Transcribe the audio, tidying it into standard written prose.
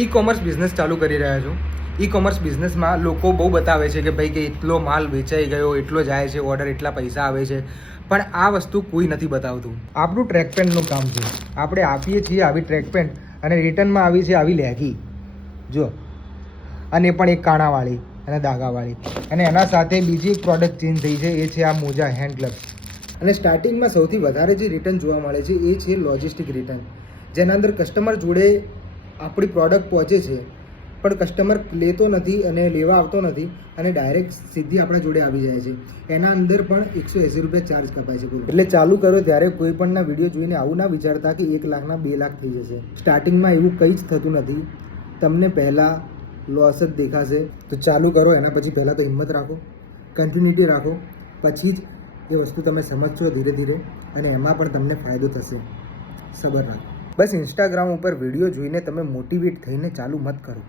E commerce business ચાલુ કરી રહ્યા છો. ઈ કોમર્સ બિઝનેસમાં લોકો બહુ બતાવે છે કે ભાઈ કે એટલો માલ વેચાઈ ગયો, એટલો જાય છે ઓર્ડર, એટલા પૈસા આવે છે, પણ આ વસ્તુ કોઈ નથી બતાવતું. આપણું ટ્રેક પેન્ટનું કામ છે. આપણે આપીએ છીએ આવી ટ્રેક પેન્ટ અને રિટર્નમાં આવી છે આવી લેગી, જો, અને પણ એક કાણાવાળી અને દાગાવાળી, અને એના સાથે બીજી એક પ્રોડક્ટ ચેન્જ થઈ છે, એ છે આ મોજા હેન્ડ ગ્લવ્સ. અને સ્ટાર્ટિંગમાં સૌથી વધારે જે રિટર્ન જોવા મળે છે એ છે લોજિસ્ટિક રિટર્ન, જેના અંદર કસ્ટમર જોડે આપણી પ્રોડક્ટ પહોંચે છે પણ કસ્ટમર લેતો નથી અને લેવા આવતો નથી અને ડાયરેક્ટ સીધી આપણા જોડે આવી જાય છે. એના અંદર પણ 180 રૂપિયા ચાર્જ કપાય છે. એટલે ચાલુ કરો ત્યારે કોઈ પણના વિડીયો જોઈને આવું ના વિચારતા કે 1 લાખના 2 લાખ થઈ જશે. સ્ટાર્ટિંગમાં એવું કંઈ જ થતું નથી. તમને પહેલાં લોસ જ દેખાશે. તો ચાલુ કરો એના પછી પહેલાં તો હિંમત રાખો, કન્ટિન્યુટી રાખો, પછી જ એ વસ્તુ તમે સમજશો ધીરે ધીરે અને એમાં પણ તમને ફાયદો થશે. સબર રાખો. બસ ઇન્સ્ટાગ્રામ ઉપર વિડીયો જોઈને તમે મોટિવેટ થઈને ચાલુ મત કરો.